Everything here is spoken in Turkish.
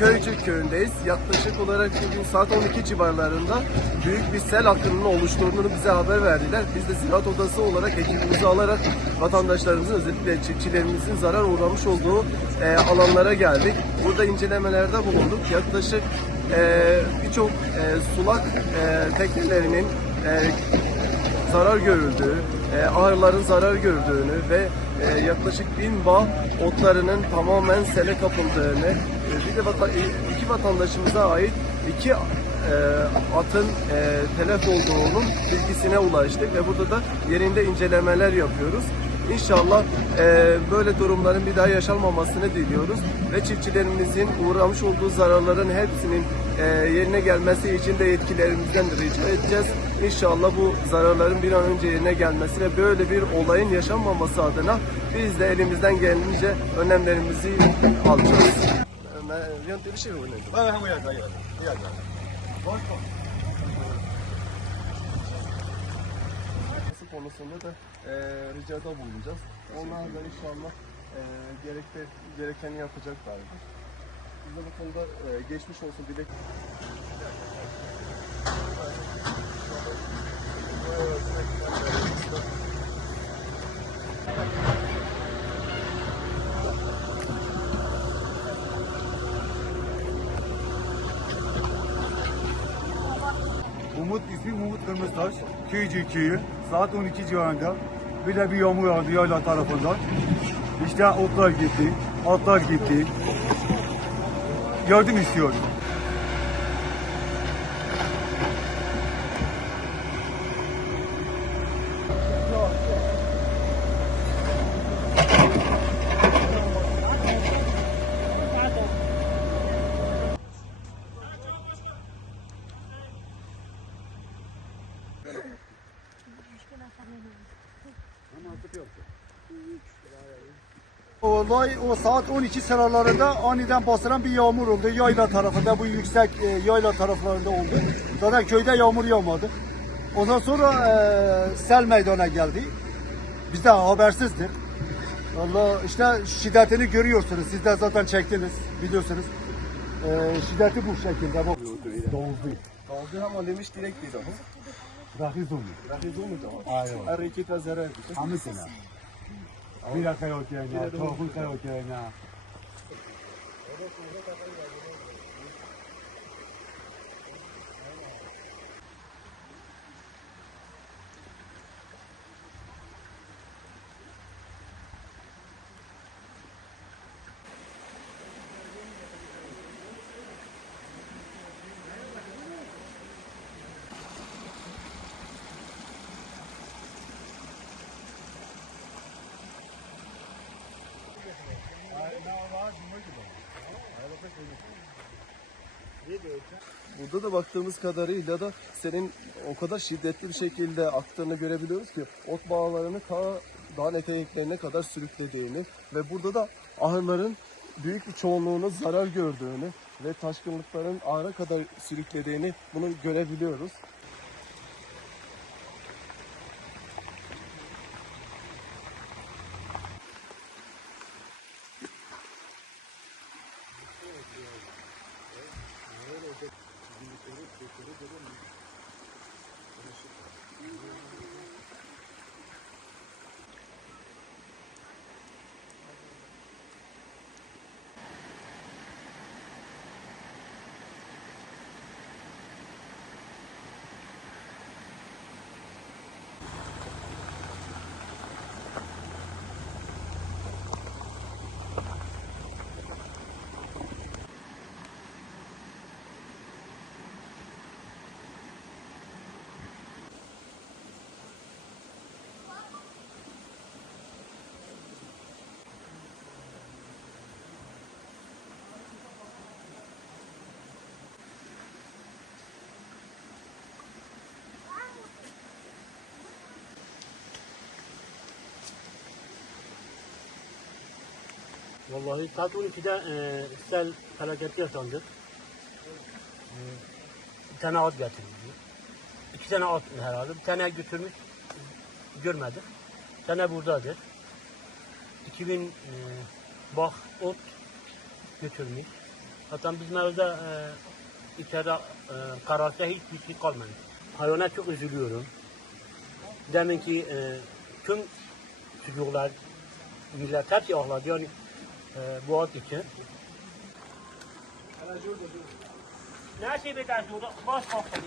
köyündeyiz. Yaklaşık olarak bugün saat 12 civarlarında büyük bir sel akınının oluştuğunu bize haber verdiler. Biz de Ziraat Odası olarak ekibimizi alarak vatandaşlarımızın özellikle çiftçilerimizin zarar uğramış olduğu e, alanlara geldik. Burada incelemelerde bulunduk. Yaklaşık e, birçok e, sulak e, teknelerinin e, zarar görüldüğü, e, ahırların zarar gördüğünü ve e, yaklaşık bin bağ otlarının tamamen sele kapıldığını, bir vata- e, iki vatandaşımıza ait iki e, atın e, telef olduğunun bilgisine ulaştık ve burada da yerinde incelemeler yapıyoruz. İnşallah e, böyle durumların bir daha yaşanmamasını diliyoruz ve çiftçilerimizin uğramış olduğu zararların hepsinin e, yerine gelmesi için de yetkilerimizden de rica edeceğiz. İnşallah bu zararların bir an önce yerine gelmesi ve böyle bir olayın yaşanmaması adına biz de elimizden geldiğince önlemlerimizi alacağız. Uyak uyak. Uyak. Nasıl konusunda da e, ricada bulunacağız. Onlar da inşallah e, gerekte, gerekeni yapacaklardır. Biz de bu konuda e, geçmiş olsun dilek. Umut ismi Umut Kırmızıtaş. Köycü köyü. Saat 12 civarında. Bir de bir yağmur yağdı yayla tarafından. İşte otlar gitti. Atlar gitti. Yardım istiyorum. Olay o saat 12 sıralarında aniden basılan bir yağmur oldu. Yayla tarafında bu yüksek e, yayla taraflarında oldu. Zaten köyde yağmur yağmadı. Ondan sonra e, sel meydana geldi. Biz de habersizdir. Allah işte şiddetini görüyorsunuz. Siz de zaten çektiniz biliyorsunuz. E, şiddeti bu şekilde. Bu. Doğuzdu. Kaldı ama demiş direkt değil ama. Rahiz oldu. Rahiz olmayacak ama. Aynen. Hareket ve zarar ediyor. Hamısına. Bir dakika yok yani. Tohum yok yani. Burada da baktığımız kadarıyla da senin o kadar şiddetli bir şekilde aktığını görebiliyoruz ki ot bağlarını ta dağın eteklerine kadar sürüklediğini ve burada da ahırların büyük bir çoğunluğunun zarar gördüğünü ve taşkınlıkların ahıra kadar sürüklediğini bunu görebiliyoruz. Thank you. Vallahi saat 12'de e, sel felaketi yaşandı. E, bir tane at getirildi. İki tane at herhalde. Bir tane götürmüş görmedik. Bir tane buradadır. 2000 e, bak ot götürmüş. Zaten bizim evde e, içeride e, karakter hiçbir şey kalmamış. Hayvana çok üzülüyorum. Demin ki e, tüm çocuklar, millet hepsi ağladı yani e, bu at için. Ne şey bir dersi orada baş kalkalım.